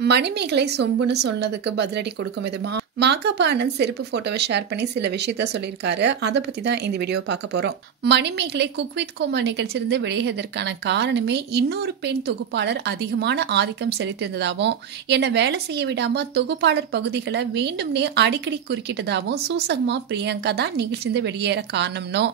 மணிமேகலை சொம்புன்னு சொன்னதுக்கு பதிலடி கொடுக்கும் விதமா மாகாபா ஆனந்த் செருப்பு போட்டோவை ஷேர் பண்ணி சில விஷயத்த சொல்லியிருக்காரு. அதை பத்தி தான் இந்த வீடியோ பார்க்க போறோம். மணிமேகலை குக் வித் கோமாளி நிகழ்ச்சியிலிருந்து விலகியதற்கான காரணமே இன்னொரு பெண் தொகுப்பாளர் அதிகமான ஆதிக்கம் செலுத்தியிருந்ததாகவும், என்னை வேலை செய்ய விடாம தொகுப்பாளர் பகுதிகளை வேண்டும்னே அடிக்கடி குறுக்கிட்டதாகவும் சூசகமா பிரியங்கா தான் நிகழ்ச்சியிலிருந்து வெளியேற காரணம்னோ,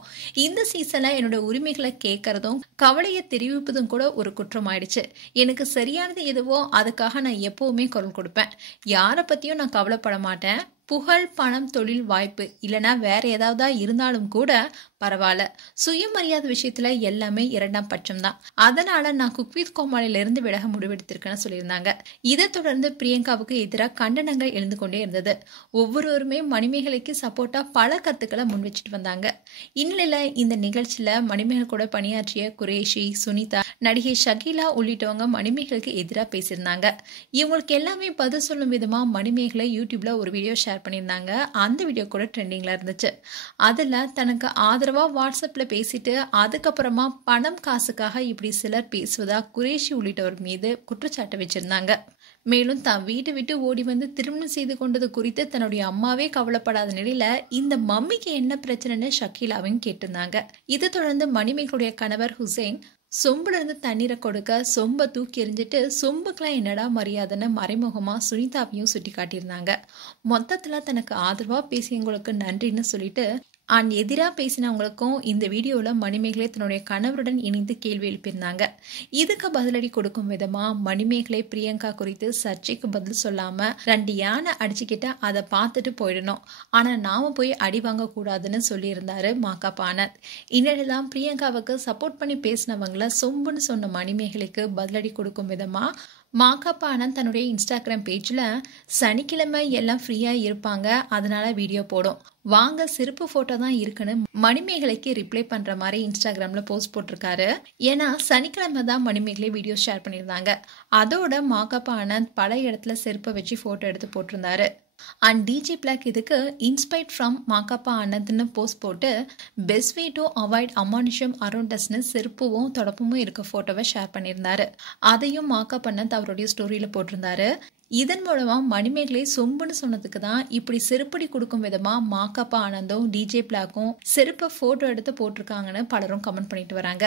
இந்த சீசன்ல என்னோட உரிமைகளை கேட்கறதும் கவலையை தெரிவிப்பதும் கூட ஒரு குற்றம் ஆயிடுச்சு. எனக்கு சரியானது எதுவோ அதுக்காக நான் எப்பவுமே குரல் கொடுப்பேன். யாரை பத்தியும் நான் கவலைப்பட மாட்டேன். புகழ், பணம், தொழில் வாய்ப்பு இல்லைன்னா வேற ஏதாவது இருந்தாலும் கூட பரவாயில்ல. சுயமரியாதை விஷயத்துல எல்லாமே இரண்டாம் பட்சம் தான். அதனால நான் குக் வித் கோமாளில இருந்து விலக முடிவெடுத்திருக்கேன்னு சொல்லியிருந்தாங்க. இதை தொடர்ந்து பிரியங்காவுக்கு எதிராக கண்டனங்கள் எழுந்து கொண்டே இருந்தது. ஒவ்வொருவருமே மணிமேகலைக்கு சப்போர்ட்டா பல கருத்துக்களை முன் வச்சுட்டு வந்தாங்க. இந்நிலையில இந்த நிகழ்ச்சியில மணிமேகலை கூட பணியாற்றிய குரேஷி, சுனிதா, நடிகை ஷகீலா உள்ளிட்டவங்க மணிமேகலுக்கு எதிராக பேசியிருந்தாங்க. இவங்களுக்கு எல்லாமே பதில் சொல்லும் விதமா மணிமேகலை யூடியூப்ல ஒரு வீடியோ ஷேர் பண்ணியிருந்தாங்க. அந்த வீடியோ கூட ட்ரெண்டிங்ல இருந்துச்சு. அதுல தனக்கு ஆதரவா வாட்ஸ்அப்ல பேசிட்டு அதுக்கப்புறமா பணம் காசுக்காக இப்படி சிலர் பேசுவதா குரேஷி உள்ளிட்டவர் மீது குற்றச்சாட்டு வச்சிருந்தாங்க. மேலும் தான் வீட்டை விட்டு ஓடி வந்து திருமணம் செய்து கொண்டது குறித்து தன்னுடைய அம்மாவே கவலைப்படாத நிலையில இந்த மம்மிக்கு என்ன பிரச்சனைன்னு ஷக்கீலாவையும் கேட்டிருந்தாங்க. இதை தொடர்ந்து மணிமேகலுடைய கணவர் ஹுசைன் சொம்புல இருந்து தண்ணீரை கொடுக்க சொம்ப தூக்கி எறிஞ்சிட்டு சொம்புக்கெல்லாம் என்னடா மரியாதைன்னு மறைமுகமா சுனிதாவையும் சுட்டி காட்டியிருந்தாங்க. மொத்தத்துல தனக்கு ஆதரவா பேசியவங்களுக்கு நன்றின்னு சொல்லிட்டு எதிராக பேசினவங்களுக்கும் இந்த வீடியோல மணிமேகலை தன்னுடைய கணவருடன் இணைந்து கேள்வி எழுப்பியிருந்தாங்க. இதுக்கு பதிலடி கொடுக்கும் விதமா மணிமேகலை பிரியங்கா குறித்து சர்ச்சைக்கு பதில் சொல்லாம 2 யானை அடிச்சுக்கிட்ட அதை பார்த்துட்டு போயிடணும், ஆனா நாம போய் அடி வாங்க கூடாதுன்னு சொல்லியிருந்தாரு மாகாபா ஆனந்த். இந்நிலையில்தான் பிரியங்காவுக்கு சப்போர்ட் பண்ணி பேசினவங்கள சொம்புன்னு சொன்ன மணிமேகலைக்கு பதிலடி கொடுக்கும் விதமா மாகாபா ஆனந்த் தன்னுடைய இன்ஸ்டாகிராம் பேஜ்ல சனிக்கிழமை எல்லாம் ஃப்ரீயா இருப்பாங்க, அதனால வீடியோ போடும், வாங்க செருப்பு போட்டோ தான் இருக்குன்னு மணிமேகலைக்கு ரிப்ளை பண்ற மாதிரி இன்ஸ்டாகிராம்ல போஸ்ட் போட்டிருக்காரு. ஏன்னா சனிக்கிழமை தான் மணிமேகலை வீடியோ ஷேர் பண்ணியிருந்தாங்க. அதோட மாகாபா ஆனந்த் பல இடத்துல செருப்பை வச்சு போட்டோ எடுத்து போட்டிருந்தாரு. டிஜே பிளாக் இதுக்கு இன்ஸ்பைர்ட் ஃப்ரம் மாகாபா ஆனந்த்னு போஸ்ட் போட்டு பெஸ்ட் வே டு அவாய்ட் அமானுஷம் அரௌண்ட் அஸ்னு செருப்பும் தொடப்பமும் இருக்க போட்டோவை ஷேர் பண்ணியிருந்தாரு. அதையும் மாகாபா ஆனந்த் அவருடைய ஸ்டோரியில போட்டிருந்தாரு. இதன் மூலமா மணிமேகலை சொம்புன்னு சொன்னதுக்கு தான் இப்படி செருப்படி கொடுக்கும் விதமா மாகாபா ஆனந்தும் டிஜே பிளாக்கும் செருப்பை போட்டோ எடுத்து போட்டிருக்காங்கன்னு பலரும் கமெண்ட் பண்ணிட்டு வராங்க.